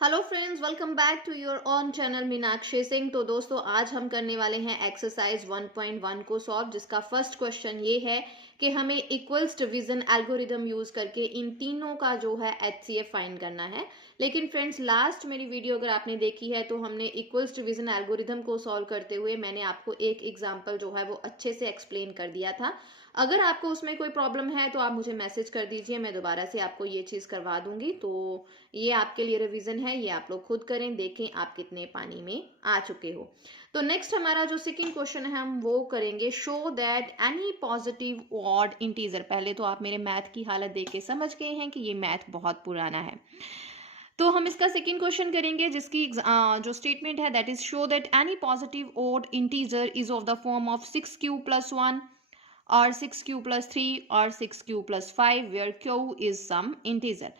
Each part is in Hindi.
Hello friends, welcome back to your own channel Meenakshi Singh. तो दोस्तों, आज हम करने वाले हैं एक्सरसाइज 1.1 को सॉल्व, जिसका फर्स्ट क्वेश्चन ये है कि हमें इक्वल्स डिवीजन एल्गोरिदम यूज करके इन तीनों का जो है एचसीएफ फाइंड करना है। लेकिन फ्रेंड्स, लास्ट मेरी वीडियो अगर आपने देखी है तो हमने इक्वल्स डिवीजन एल्गोरिदम को सॉल्व करते हुए मैंने आपको एक एग्जाम्पल जो है वो अच्छे से एक्सप्लेन कर दिया था। अगर आपको उसमें कोई प्रॉब्लम है तो आप मुझे मैसेज कर दीजिए, मैं दोबारा से आपको ये चीज़ करवा दूंगी। तो ये आपके लिए रिवीजन है, ये आप लोग खुद करें, देखें आप कितने पानी में आ चुके हो। तो नेक्स्ट हमारा जो सेकंड क्वेश्चन है हम वो करेंगे, show that any positive odd integer. पहले तो आप मेरे मैथ की हालत देख के समझ गए हैं कि ये मैथ बहुत पुराना है। तो हम इसका सेकंड क्वेश्चन करेंगे, जिसकी जो स्टेटमेंट है that is show that any positive odd integer is of the form of 6q+1 और 6q+3 और 6q+5 where q is some integer.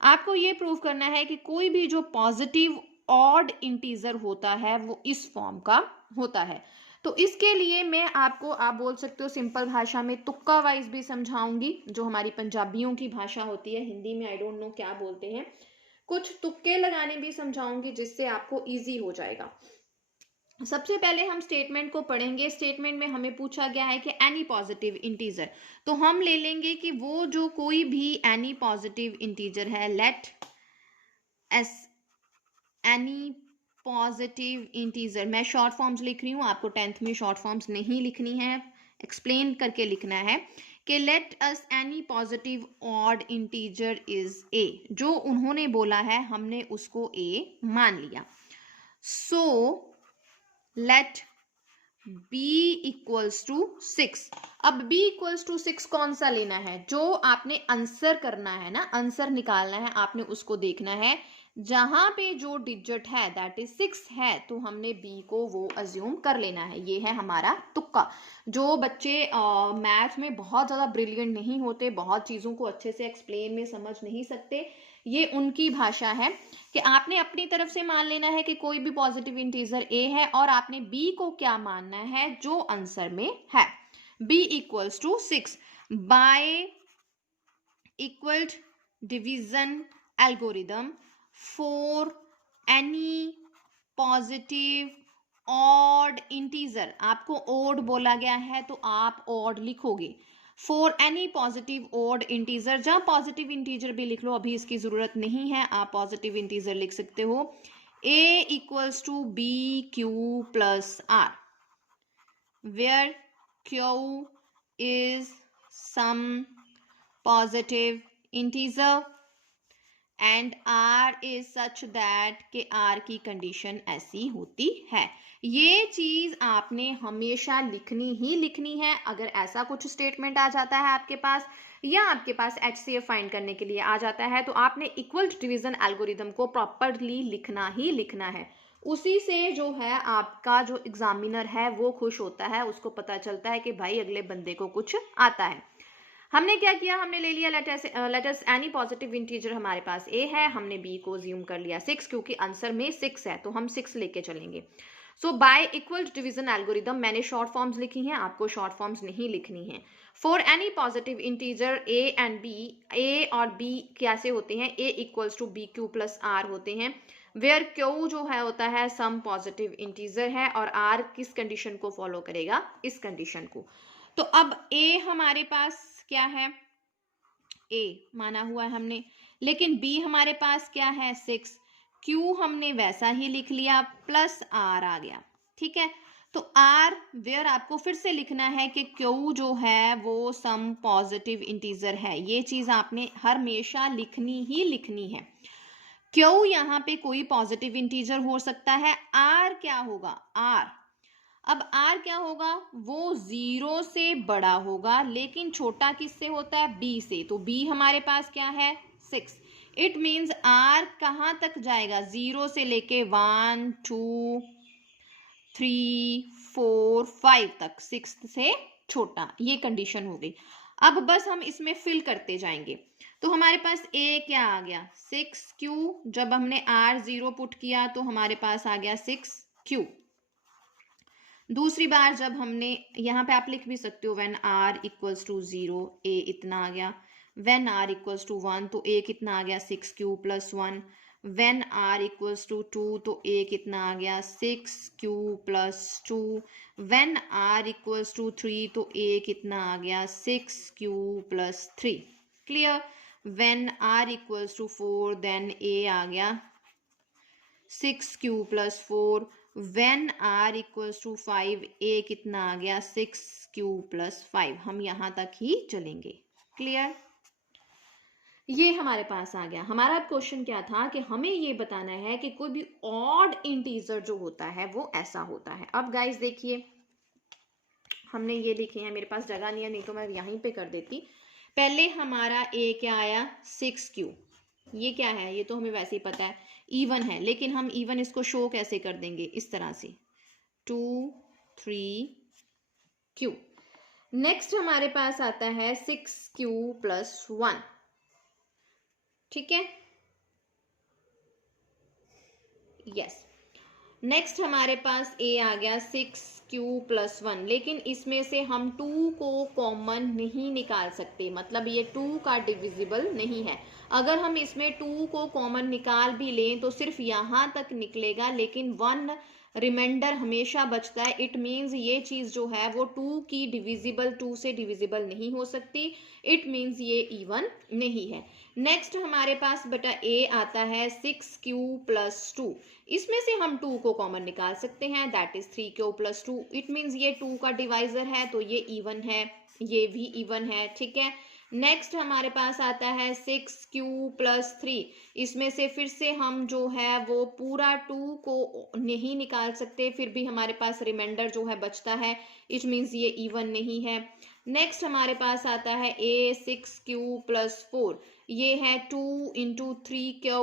आपको ये प्रूव करना है कि कोई भी जो पॉजिटिव ऑड इंटीजर होता है वो इस फॉर्म का होता है। तो इसके लिए मैं आपको, आप बोल सकते हो सिंपल भाषा में, तुक्का वाइज भी समझाऊंगी, जो हमारी पंजाबियों की भाषा होती है। हिंदी में आई डोंट नो क्या बोलते हैं, कुछ तुक्के लगाने भी समझाऊंगी जिससे आपको इजी हो जाएगा। सबसे पहले हम स्टेटमेंट को पढ़ेंगे। स्टेटमेंट में हमें पूछा गया है कि एनी पॉजिटिव इंटीजर, तो हम ले लेंगे कि वो जो कोई भी एनी पॉजिटिव इंटीजर है, let's any positive integer. मैं शॉर्ट फॉर्म्स लिख रही हूँ, आपको 10th में शॉर्ट फॉर्म्स नहीं लिखनी है, एक्सप्लेन करके लिखना है कि let us any positive odd integer is A. जो उन्होंने बोला है हमने उसको ए मान लिया। So let b equals to 6। अब b इक्वल्स टू 6 कौन सा लेना है? जो आपने आंसर करना है ना, आंसर निकालना है, आपने उसको देखना है जहां पे जो डिजिट है दैट इज 6 है, तो हमने b को वो अज्यूम कर लेना है। ये है हमारा तुक्का। जो बच्चे मैथ में बहुत ज्यादा ब्रिलियंट नहीं होते, बहुत चीजों को अच्छे से एक्सप्लेन में समझ नहीं सकते, ये उनकी भाषा है कि आपने अपनी तरफ से मान लेना है कि कोई भी पॉजिटिव इंटीजर a है और आपने b को क्या मानना है जो आंसर में है। b equals to 6 by equal division algorithm for any positive odd integer. आपको ऑड बोला गया है तो आप ऑड लिखोगे। For any positive odd integer, जहां पॉजिटिव इंटीजर भी लिख लो, अभी इसकी जरूरत नहीं है, आप पॉजिटिव इंटीजर लिख सकते हो। a equals to b q plus r, where q is some positive integer and r is such that कि r की कंडीशन ऐसी होती है। ये चीज आपने हमेशा लिखनी ही लिखनी है। अगर ऐसा कुछ स्टेटमेंट आ जाता है आपके पास, या आपके पास एचसीएफ फाइंड करने के लिए आ जाता है, तो आपने इक्वल डिवीजन एल्गोरिदम को प्रॉपरली लिखना ही लिखना है। उसी से जो है आपका जो एग्जामिनर है वो खुश होता है, उसको पता चलता है कि भाई अगले बंदे को कुछ आता है। हमने क्या किया, हमने ले लिया लेटस एनी पॉजिटिव इंटीजर, हमारे पास a है, हमने b को ज्यूम कर लिया 6, क्योंकि आंसर में 6 है तो हम 6 लेके चलेंगे। So by equal division algorithm, मैंने शॉर्ट फॉर्म्स लिखी हैं, आपको शॉर्ट फॉर्म्स नहीं लिखनी है। For any positive integer a and b, a और b कैसे होते हैं? a equals to b q plus r होते हैं, वेयर q जो है होता है सम पॉजिटिव इंटीजर है, और r किस कंडीशन को फॉलो करेगा? इस कंडीशन को। तो अब a हमारे पास क्या है? a माना हुआ है हमने, लेकिन b हमारे पास क्या है? 6। q हमने वैसा ही लिख लिया, प्लस r आ गया। ठीक है, तो r वेयर आपको फिर से लिखना है कि q जो है वो सम पॉजिटिव इंटीजर है। ये चीज आपने हमेशा लिखनी ही लिखनी है। q यहाँ पे कोई पॉजिटिव इंटीजर हो सकता है। r क्या होगा? r, अब r क्या होगा? वो 0 से बड़ा होगा, लेकिन छोटा किससे होता है? b से। तो b हमारे पास क्या है? 6। इट मीन्स r कहां तक जाएगा? 0 से लेके 1 2 3 4 5 तक, 6 से छोटा। ये कंडीशन हो गई। अब बस हम इसमें फिल करते जाएंगे। तो हमारे पास a क्या आ गया? 6q। जब हमने r 0 पुट किया तो हमारे पास आ गया 6q। दूसरी बार जब हमने, यहाँ पे आप लिख भी सकते हो when r equals to 0, a इतना आ गया। व्हेन r इक्वल्स टू 1, तो a कितना आ गया? 6q plus 1। When r equals to 2 तो a कितना आ गया 6q plus 2। When r equals to 3 तो a कितना आ गया 6q plus 3। Clear. When r equals to 4 then a आ गया 6q plus 4। When r equals to 5 a कितना आ गया 6q प्लस 5। हम यहां तक ही चलेंगे। क्लियर। ये हमारे पास आ गया। हमारा क्वेश्चन क्या था कि हमें ये बताना है कि कोई भी ऑड इंटीजर जो होता है वो ऐसा होता है। अब गाइस देखिए, हमने ये लिखे हैं, मेरे पास जगह नहीं है, नहीं तो मैं यहीं पे कर देती। पहले हमारा a क्या आया 6q। ये क्या है, ये तो हमें वैसे ही पता है, इवन है, लेकिन हम इवन इसको शो कैसे कर देंगे, इस तरह से 2 3q। नेक्स्ट हमारे पास आता है 6q प्लस 1। ठीक है, यस। नेक्स्ट हमारे पास a आ गया 6q प्लस 1, लेकिन इसमें से हम 2 को कॉमन नहीं निकाल सकते, मतलब ये 2 का डिविजिबल नहीं है। अगर हम इसमें 2 को कॉमन निकाल भी लें तो सिर्फ यहाँ तक निकलेगा, लेकिन 1 रिमाइंडर हमेशा बचता है। इट मीन्स ये चीज जो है वो 2 की डिविजिबल 2 से डिविजिबल नहीं हो सकती। इट मीन्स ये इवन नहीं है। नेक्स्ट हमारे पास बेटा a आता है 6q प्लस 2। इसमें से हम 2 को कॉमन निकाल सकते हैं, that is 3q plus 2। It means ये 2 का डिवाइजर है तो ये इवन है, ये भी इवन है। ठीक है। नेक्स्ट हमारे पास आता है 6q प्लस 3। इसमें से फिर से हम जो है वो पूरा 2 को नहीं निकाल सकते, फिर भी हमारे पास रिमाइंडर जो है बचता है। इट मीन्स ये इवन नहीं है। नेक्स्ट हमारे पास आता है a 6q प्लस 4। ये है 2 इंटू 3q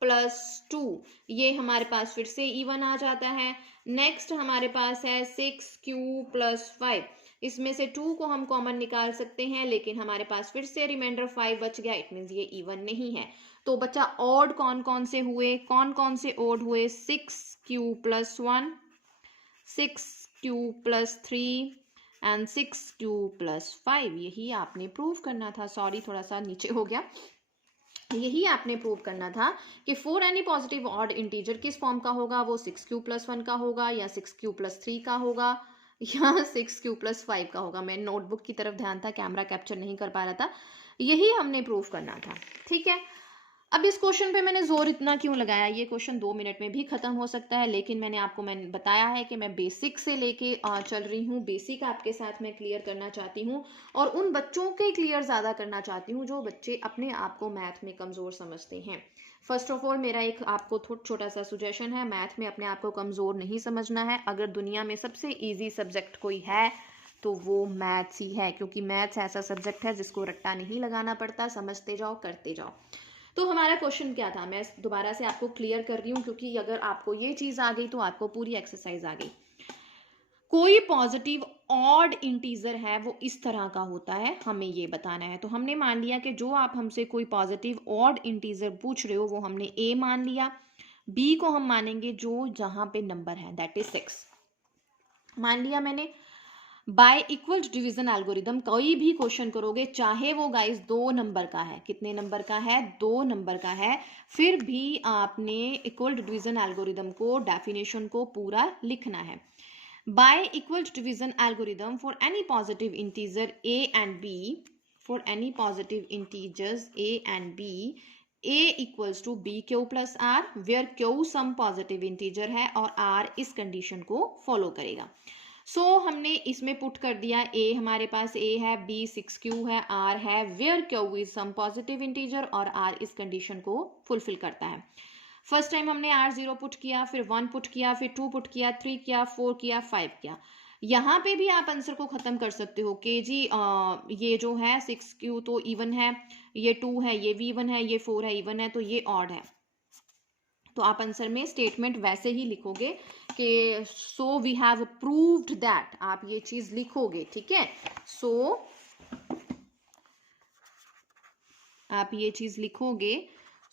प्लस 2। ये हमारे पास फिर से इवन आ जाता है। नेक्स्ट हमारे पास है 6q प्लस 5। इसमें से 2 को हम कॉमन निकाल सकते हैं, लेकिन हमारे पास फिर से रिमाइंडर 5 बच गया। इट मीन्स ये इवन नहीं है। तो बच्चा ऑड कौन कौन से हुए, कौन कौन से ऑड हुए, 6q plus 1, 6q plus 3 and 6q plus 5। यही आपने प्रूव करना था। सॉरी थोड़ा सा नीचे हो गया। यही आपने प्रूव करना था कि for any positive odd integer किस फॉर्म का होगा, वो 6q प्लस 1 का होगा या 6q प्लस 3 का होगा या 6q प्लस 5 का होगा। मैं नोटबुक की तरफ ध्यान था, कैमरा कैप्चर नहीं कर पा रहा था। यही हमने प्रूव करना था। ठीक है। अब इस क्वेश्चन पे मैंने जोर इतना क्यों लगाया, ये क्वेश्चन 2 मिनट में भी खत्म हो सकता है, लेकिन मैंने बताया है कि मैं बेसिक से लेके चल रही हूँ। बेसिक आपके साथ मैं क्लियर करना चाहती हूँ और उन बच्चों के क्लियर ज़्यादा करना चाहती हूँ जो बच्चे अपने आप को मैथ में कमज़ोर समझते हैं। फर्स्ट ऑफ ऑल मेरा एक आपको छोटा सा सुजेशन है, मैथ में अपने आप को कमज़ोर नहीं समझना है। अगर दुनिया में सबसे ईजी सब्जेक्ट कोई है तो वो मैथ्स ही है, क्योंकि मैथ्स ऐसा सब्जेक्ट है जिसको रट्टा नहीं लगाना पड़ता, समझते जाओ करते जाओ। तो हमारा क्वेश्चन क्या था, मैं दोबारा से आपको क्लियर कर रही हूँ, क्योंकि अगर आपको ये चीज आ गई तो आपको पूरी एक्सरसाइज आ गई। कोई पॉजिटिव ऑड इंटीजर है वो इस तरह का होता है, हमें ये बताना है। तो हमने मान लिया कि जो आप हमसे कोई पॉजिटिव ऑड इंटीजर पूछ रहे हो वो हमने a मान लिया। b को हम मानेंगे जो जहां पे नंबर है, दैट इज 6 मान लिया मैंने। बाय इक्वल डिवीजन एल्गोरिदम कोई भी क्वेश्चन करोगे, चाहे वो गाइस 2 नंबर का है, कितने नंबर का है, 2 नंबर का है, फिर भी आपने इक्वल डिवीजन एल्गोरिदम को डेफिनेशन को पूरा लिखना है। By equal division algorithm for any positive integer a and b, for any positive integers a and b, a equals to b q plus r, where q some positive integer है और r इस कंडीशन को फॉलो करेगा। सो हमने इसमें पुट कर दिया, a हमारे पास a है, b 6q है, r है, where q is some positive integer और r इस कंडीशन को फुलफिल करता है। फर्स्ट टाइम हमने r0 पुट किया, फिर 1 पुट किया, फिर 2 पुट किया, 3 किया, 4 किया, 5 किया। यहाँ पे भी आप आंसर को खत्म कर सकते हो कि जी ये जो है 6q तो इवन है, ये 2 है, ये भी इवन है, ये 4 है, इवन है, तो ये ऑड है। तो आप आंसर में स्टेटमेंट वैसे ही लिखोगे कि so we have proved that, आप ये चीज लिखोगे। ठीक है। सो आप ये चीज लिखोगे,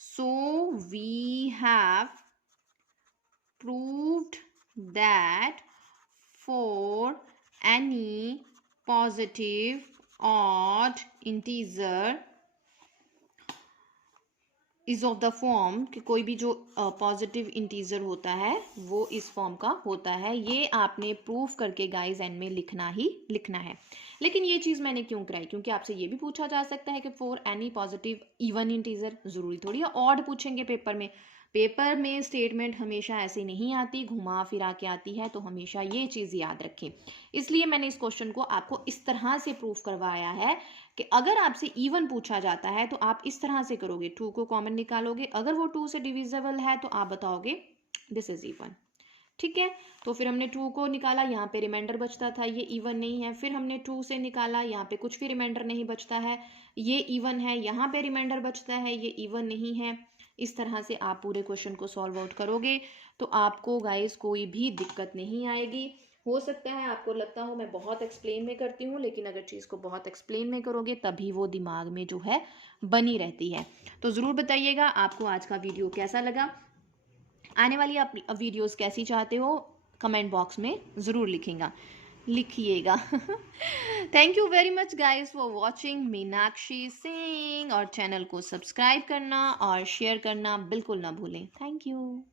so we have proved that for any positive odd integer is of the form कि कोई भी जो पॉजिटिव इंटीजर होता है वो इस फॉर्म का होता है, ये आपने प्रूफ करके गाइस एंड में लिखना ही लिखना है। लेकिन ये चीज़ मैंने क्यों कराई, क्योंकि आपसे ये भी पूछा जा सकता है कि for any positive even integer, ज़रूरी थोड़ी है ऑड पूछेंगे पेपर में। पेपर में स्टेटमेंट हमेशा ऐसे नहीं आती, घुमा फिरा के आती है, तो हमेशा ये चीज़ याद रखें। इसलिए मैंने इस क्वेश्चन को आपको इस तरह से प्रूफ करवाया है कि अगर आपसे इवन पूछा जाता है तो आप इस तरह से करोगे, 2 को कॉमन निकालोगे, अगर वो 2 से डिविजिबल है तो आप बताओगे दिस इज इवन। ठीक है, तो फिर हमने 2 को निकाला, यहाँ पे रिमाइंडर बचता था, ये इवन नहीं है। फिर हमने 2 से निकाला, यहाँ पे कुछ भी रिमाइंडर नहीं बचता है, ये इवन है। यहाँ पे रिमाइंडर बचता है, ये इवन नहीं है। इस तरह से आप पूरे क्वेश्चन को सॉल्व आउट करोगे तो आपको गाइस कोई भी दिक्कत नहीं आएगी। हो सकता है आपको लगता हो मैं बहुत एक्सप्लेन में करती हूँ, लेकिन अगर चीज़ को बहुत एक्सप्लेन में करोगे तभी वो दिमाग में जो है बनी रहती है। तो ज़रूर बताइएगा आपको आज का वीडियो कैसा लगा, आने वाली आप वीडियोस कैसी चाहते हो, कमेंट बॉक्स में ज़रूर लिखिएगा। Thank you very much guys for watching Meenakshi Singh, और चैनल को सब्सक्राइब करना और शेयर करना बिल्कुल ना भूलें। Thank you.